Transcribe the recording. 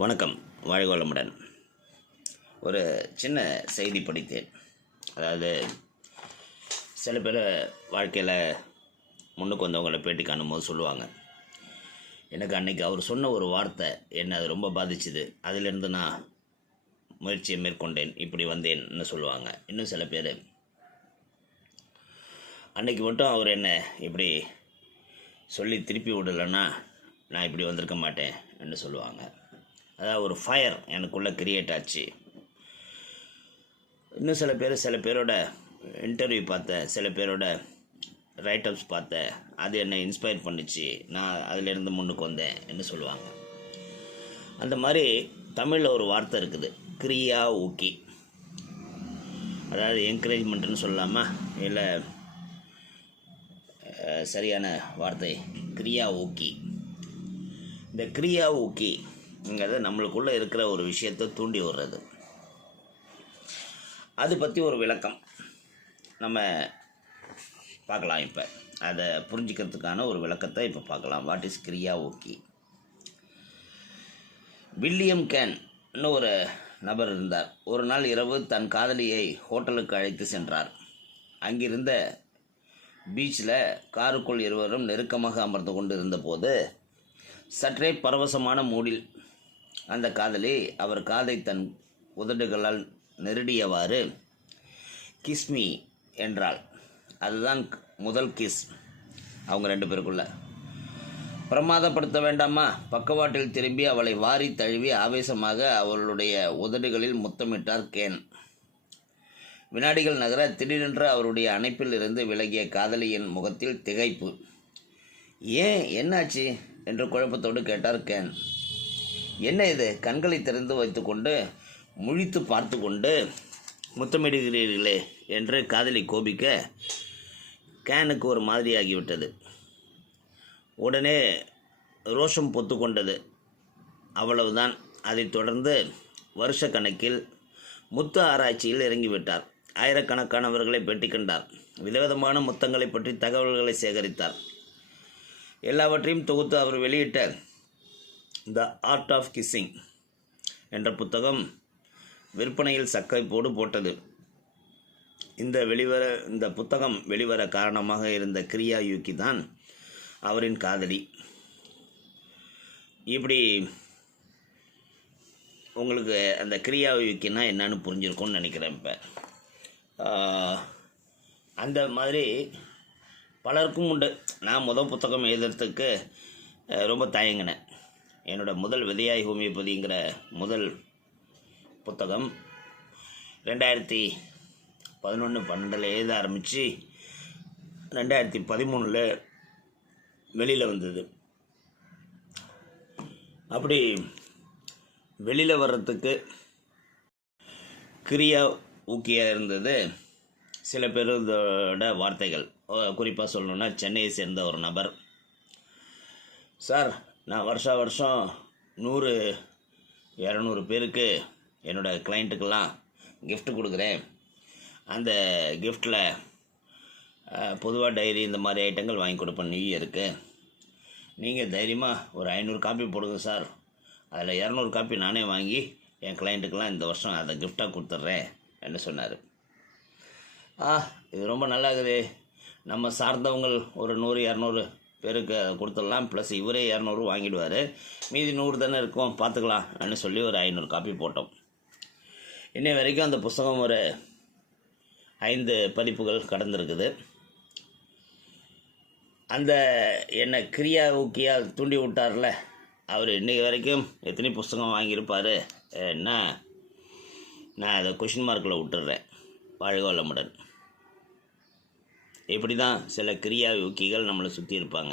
வணக்கம். வாழ்கோளமுடன். ஒரு சின்ன செய்தி படித்தேன். அதாவது சில பேர் வாழ்க்கையில் முன்னுக்கு வந்தவங்களை பேட்டி காணும்போது சொல்லுவாங்க. எனக்கு அன்னைக்கு அவர் சொன்ன ஒரு வார்த்தை என்னை அது ரொம்ப பாதிச்சுது. அதிலிருந்து நான் முயற்சியை மேற்கொண்டேன். இப்படி வந்தேன்னு சொல்லுவாங்க. இன்னும் சில பேர் அன்னைக்கு மட்டும் அவர் என்ன இப்படி சொல்லி திருப்பி விடலைன்னா நான் இப்படி வந்திருக்க மாட்டேன் என்று சொல்லுவாங்க. அதாவது ஒரு ஃபயர் எனக்குள்ளே கிரியேட் ஆச்சு. இன்னும் சில பேர் சில பேரோட இன்டர்வியூ பார்த்தேன் சில பேரோட ரைட்டப்ஸ் பார்த்தேன் அது என்னை இன்ஸ்பயர் பண்ணிச்சு. நான் அதிலேருந்து முன்னுக்கு வந்தேன் என்று சொல்லுவாங்க. அந்த மாதிரி தமிழில் ஒரு வார்த்தை இருக்குது. கிரியா ஊக்கி. அதாவது என்கரேஜ்மெண்ட்டுன்னு சொல்லலாமா இல்லை சரியான வார்த்தை. கிரியா ஊக்கி. இந்த கிரியா ஊக்கிங்கிறது நம்மளுக்குள்ளே இருக்கிற ஒரு விஷயத்தை தூண்டி விடுறது. அது பற்றி ஒரு விளக்கம். நம்ம பார்க்கலாம் இப்போ. அதை புரிஞ்சுக்கிறதுக்கான ஒரு விளக்கத்தை இப்போ பார்க்கலாம். வாட் இஸ் கிரியா ஓகே வில்லியம் கேன் ஒரு நபர் இருந்தார். ஒரு நாள் இரவு தன் காதலியை ஹோட்டலுக்கு அழைத்து சென்றார். அங்கிருந்த பீச்சில் காருக்குள் இருவரும் நெருக்கமாக அமர்ந்து கொண்டு இருந்தபோது சற்றே பரவசமான மூடில் அந்த காதலி அவர் காதை தன் உதடுகளால் நெருடியவாறு கிஸ்மி என்றாள். அதுதான் முதல் கிஸ் அவங்க ரெண்டு பேருக்குள்ள. பிரமாதப்படுத்த வேண்டாமா பக்கவாட்டில் திரும்பி அவளை வாரி தழுவி ஆவேசமாக அவளுடைய உதடுகளில் முத்தமிட்டார் கேன். வினாடிகள் நகர திடீரென்று அவருடைய அணைப்பில் இருந்து விலகிய காதலியின் முகத்தில் திகைப்பு. ஏன்? என்னாச்சு? என்று குழப்பத்தோடு கேட்டார் கேன். என்ன இது? கண்களை திறந்து வைத்துக்கொண்டு முழித்து பார்த்து கொண்டு முத்தமிடுகிறீர்களே என்று காதலி கோபிக்க கேனுக்கு ஒரு மாதிரியாகிவிட்டது. உடனே ரோஷம் பொத்து கொண்டது அவ்வளவுதான். அதைத் தொடர்ந்து வருஷ கணக்கில் முத்து ஆராய்ச்சியில் இறங்கிவிட்டார். ஆயிரக்கணக்கானவர்களை பெட்டி கண்டார். விதவிதமான முத்தங்களை பற்றி தகவல்களை சேகரித்தார். எல்லாவற்றையும் தொகுத்து அவர் வெளியிட்ட த ஆர்ட் ஆஃப் கிஸ்ஸிங் என்ற புத்தகம் விற்பனையில் சக்கை போடு போட்டது. இந்த வெளிவர இந்த புத்தகம் வெளிவர காரணமாக இருந்த கிரியா யூகி தான் அவரின் காதலி. இப்படி உங்களுக்கு அந்த கிரியா யூக்கினா என்னன்னு புரிஞ்சிருக்கும்னு நினைக்கிறேன் இப்போ. அந்த மாதிரி பலருக்கும் உண்டு. நான் முதல் புத்தகம் எழுதுறதுக்கு ரொம்ப தயங்கினேன். என்னோட முதல் விதையாய் ஹோமியோபதிங்கிற முதல் புத்தகம் ரெண்டாயிரத்தி பதினொன்று பன்னெண்டில் எழுத ஆரம்பித்து ரெண்டாயிரத்தி பதிமூணில் வெளியில் வந்தது. அப்படி வெளியில் வர்றதுக்கு கிரியா ஊக்கியாக இருந்தது. சில பேரோட வார்த்தைகள் குறிப்பாக சொல்லணுன்னா சென்னையை சேர்ந்த ஒரு நபர். சார் நான் வருஷா வருஷம் நூறு இரநூறு பேருக்கு என்னோடய கிளைண்ட்டுக்கெல்லாம் கிஃப்ட் கொடுக்குறேன். அந்த கிஃப்டில் பொதுவாக டைரி இந்த மாதிரி ஐட்டங்கள் வாங்கி கொடுப்பேன். நியூ இயருக்கு நீங்கள் தைரியமாக ஒரு ஐநூறு காப்பி போடுங்க சார் அதில் இரநூறு காப்பி நானே வாங்கி என் கிளைண்ட்டுக்கெல்லாம் இந்த வருஷம் அதை கிஃப்டாக கொடுத்துட்றேன் என்று சொன்னார். ஆ இது ரொம்ப நல்லா இருக்குது நம்ம சார்ந்தவங்கள் ஒரு நூறு இரநூறு பேருக்கு அதை கொடுத்துடலாம். ப்ளஸ் இவரே இரநூறு வாங்கிடுவார். மீதி நூறு தானே இருக்கும். பார்த்துக்கலாம் அப்படின்னு சொல்லி ஒரு ஐநூறு காப்பி போட்டோம். இன்னை வரைக்கும் அந்த புஸ்தகம் ஒரு ஐந்து பதிப்புகள் கடந்திருக்குது. அந்த என்னை கிரியா ஊக்கியா தூண்டி விட்டார்ல அவர் இன்றைக்கி வரைக்கும் எத்தனை புஸ்தகம் வாங்கியிருப்பார்? என்ன? நான் அதை கொஷின் மார்க்கில் விட்டுடுறேன் வாழ்க வளமுடன். இப்படி தான் சில கிரியா யூக்கிகள் நம்மளை சுற்றி இருப்பாங்க.